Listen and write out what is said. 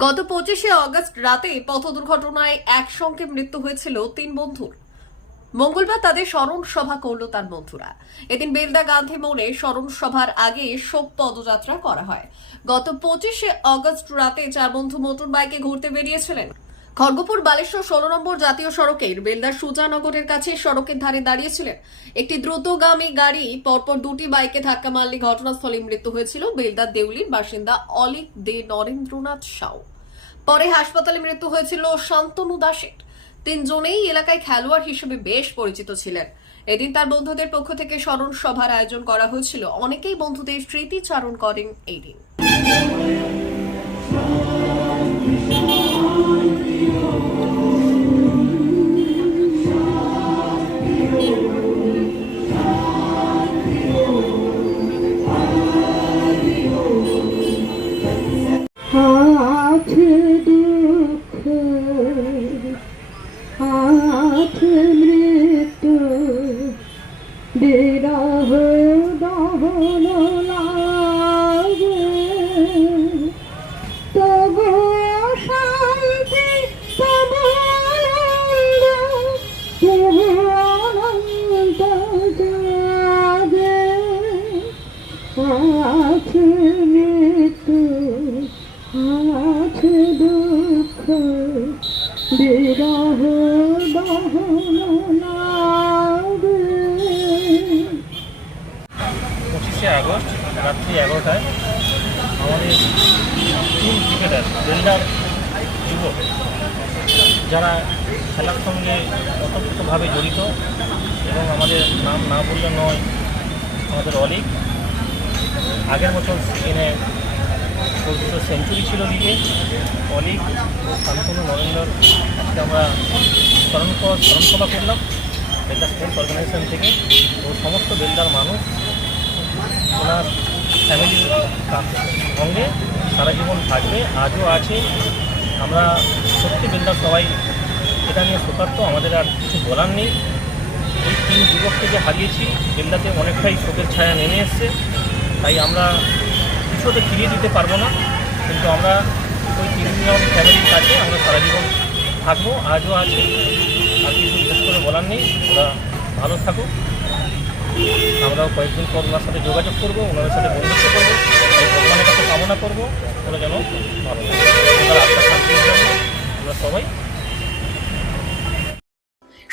গত পঁচিশে অগস্ট রাতে পথ দুর্ঘটনায় একসঙ্গে মৃত্যু হয়েছিল তিন বন্ধুর। মঙ্গলবার তাদের স্মরণ সভা করল তার বন্ধুরা। এদিন বেলদা গান্ধী মোড়ে স্মরণ সভার আগে শোক পদযাত্রা করা হয়। গত পঁচিশে অগস্ট রাতে চার বন্ধু মোটর বাইকে ঘুরতে বেরিয়েছিলেন। খড়গপুর বালেশ্বর ষোলো নম্বর জাতীয় সড়কের বেলদার সুজানগরের কাছে সড়কের ধারে দাঁড়িয়েছিলেন একটি দ্রুতগামী গাড়ি, পরপর দুটি বাইকে ধাক্কা মারলে ঘটনাস্থলে মৃত্যু হয়েছিল বেলদার দেউলির বাসিন্দা অলিক দে নরেন্দ্রনাথ সাউ। পরে হাসপাতালে মৃত্যু হয়েছিল শান্তনু দাসের। তিনজনেই এলাকায় খেলোয়াড় হিসেবে বেশ পরিচিত ছিলেন। এদিন তার বন্ধুদের পক্ষ থেকে স্মরণ সভার আয়োজন করা হয়েছিল। অনেকেই বন্ধুদের স্মৃতিচারণ করেন এই দিন। আছে মৃত্যু বিরহ দহন লাগে তবু শান্তি তবু বেল্ডার যুবক, যারা খেলার সঙ্গে ওতপ্রোতভাবে জড়িত এবং আমাদের নাম না বললে নয়, আমাদের অলিক। আগের বছর সিজনে চৌদ্দশো সেঞ্চুরি ছিল লিগে অলিক ও শান্তনু নরেন্দ্র আজকে আমরা স্মরণ ক- স্মরণ সভা করলাম। বেলদার স্পোর্টস অর্গানাইজেশন থেকে ও সমস্ত বেলদার মানুষ ওনার ফ্যামিলির সঙ্গে সারা জীবন থাকবে, আজও আছে। আমরা সত্যি বেলদার সবাই এটা নিয়ে শোকার্ত আমাদের আর কিছু বলার নেই। এই তিন যুবককে যে হারিয়েছি বেলদাতে অনেকটাই শোকের ছায়া নেমে এসছে। তাই আমরা কিছুতে ফিরিয়ে দিতে পারব না, কিন্তু আমরা ওই তিনজন ফ্যামিলির কাছে আমরা সারা জীবন থাকব, আজও আছে। আর কিছু বিশেষ করে বলার নেই, ওরা ভালো থাকুক। আমরাও কয়েকদিন পর ওনার সাথে যোগাযোগ করব, ওনাদের সাথে বন্ধুত্ব করব। ভগবানের কাছে কামনা করব। ওরা যেন ভালো থাকে। আমরা সবাই